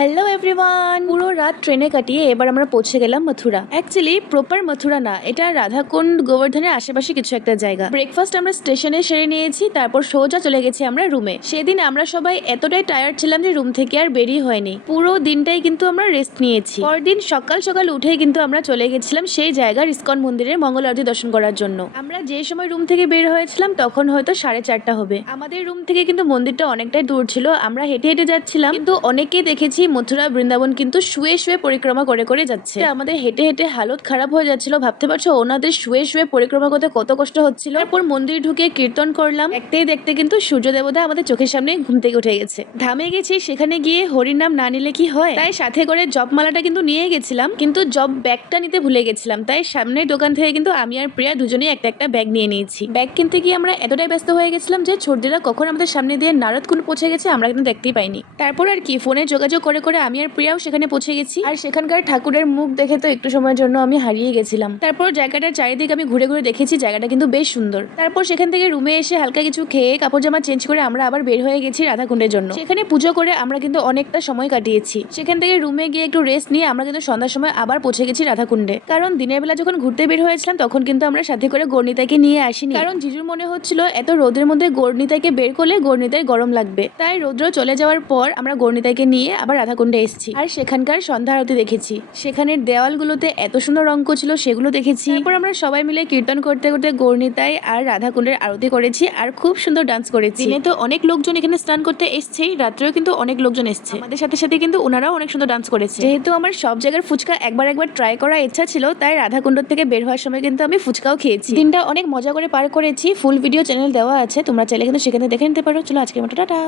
Hello everyone, পুরো রাত ট্রেনে কাটিয়ে এবার আমরা পৌঁছে গেলাম মথুরা। অ্যাকচুয়ালি প্রপার মথুরা না, এটা রাধাকুন্ড গোবর্ধনের আশেপাশে কিছু একটা জায়গা। ব্রেকফাস্ট আমরা স্টেশনে সেরে নিয়েছি, তারপর সোজা চলে গেছি আমরা রুমে। সেদিন আমরা সবাই এতটাই টায়ার্ড ছিলাম যে রুম থেকে আর বেরিয়ে হয়নি। পুরো দিনটাই কিন্তু আমরা রেস্ট নিয়েছি। পরদিন সকাল সকাল উঠেই কিন্তু আমরা চলে গেছিলাম সেই জায়গার ইসকন মন্দিরের মঙ্গল আরতি দর্শন করার জন্য। আমরা যে সময় রুম থেকে বের হয়েছিলাম তখন হয়তো 4:30 হবে। আমাদের রুম থেকে কিন্তু মন্দিরটা অনেকটাই দূর ছিল, আমরা হেঁটে হেঁটে যাচ্ছিলাম, কিন্তু অনেকেই দেখেছি মথুরা বৃন্দাবন কিন্তু শুয়ে শুয়ে পরিক্রমা করে করে যাচ্ছে। আমাদের হেঁটে হেঁটে হালত খারাপ হয়ে যাচ্ছিল। ভাবতে পারছো ওনাদের শুয়ে শুয়ে পরিক্রমা করতে কত কষ্ট হচ্ছিল। তারপর মন্দির ঢুকে কীর্তন করলাম। দেখতেই দেখতে কিন্তু সূর্য দেবতা আমাদের চোখের সামনে ঘুম থেকে উঠে গেছে। ধামে গেছি, সেখানে গিয়ে হরির নাম না নিলে কি হয়, তাই সাথে করে জপমালাটা কিন্তু নিয়ে গেছিলাম, কিন্তু জব ব্যাগটা নিতে ভুলে গেছিলাম। তাই সামনের দোকান থেকে কিন্তু আমি আর প্রিয়া দুজনেই একটা একটা ব্যাগ নিয়ে নিয়েছি। ব্যাগ কিনতে গিয়ে আমরা এতটাই ব্যস্ত হয়ে গেছিলাম যে ছোটদিরা কখন আমাদের সামনে দিয়ে নারদকুণ্ড পৌঁছে গেছে আমরা কিন্তু দেখতেই পাইনি। তারপর আর কি ফোনে যোগাযোগ করে করে আমি আর প্রিয়াও সেখানে পৌঁছে গেছি। আর সেখানকার ঠাকুরের মুখ দেখে তো একটু সময়ের জন্য আমি হারিয়ে গেছিলাম। তারপর জায়গাটার চারিদিকে আমি ঘুরে ঘুরে দেখেছি, জায়গাটা কিন্তু বেশ সুন্দর। তারপর সেখান থেকে রুমে এসে হালকা কিছু খেয়ে কাপড় জামা চেঞ্জ করে আমরা আবার বের হয়ে গেছি রাধাকুণ্ডের জন্য। সেখানে পুজো করে আমরা কিন্তু অনেকটা সময় কাটিয়েছি। সেখান থেকে রুমে গিয়ে একটু রেস্ট নিয়ে আমরা কিন্তু সন্ধ্যার সময় আবার পৌঁছে গেছি রাধাকুণ্ডে। কারণ দিনের বেলা যখন ঘুরতে বের হয়েছিলাম তখন কিন্তু আমরা সাথে করে গৌরনিতাইকে নিয়ে আসিনি, কারণ জিজুর মনে হচ্ছিল এত রোদের মধ্যে গৌরনিতাইকে বের করলে গৌরনিতাই গরম লাগবে। তাই রৌদ্র চলে যাওয়ার পর আমরা গৌরনিতাইকে নিয়ে আবার রাধাকুণ্ডে এসেছি। আর সেখানকার সন্ধ্যা আরতি দেখেছি। সেখানের দেওয়ালগুলোতে এত সুন্দর রং ছিল সেগুলো দেখেছি। তারপর আমরা সবাই মিলে কীর্তন করতে করতে গৌরনিতাই আর রাধাকুণ্ডের আরতি করেছি আর খুব সুন্দর ডান্স করেছি। দিনে তো অনেক লোকজন এখানে স্নান করতে এসছেই, রাত্রেও কিন্তু অনেক লোকজন এসছে। আমাদের সাথে সাথে কিন্তু ওনারাও অনেক সুন্দর ডান্স করেছে। যেহেতু আমার সব জায়গার ফুচকা একবার ট্রাই করার ইচ্ছা ছিল, তাই রাধাকুণ্ড থেকে বের হওয়ার সময় কিন্তু আমি ফুচকাও খেয়েছি। দিনটা অনেক মজা করে পার করেছি। ফুল ভিডিও চ্যানেল দেওয়া আছে, তোমরা চাইলে কিন্তু সেখানে দেখে নিতে পারো। চলো আজকের মতো টাটা।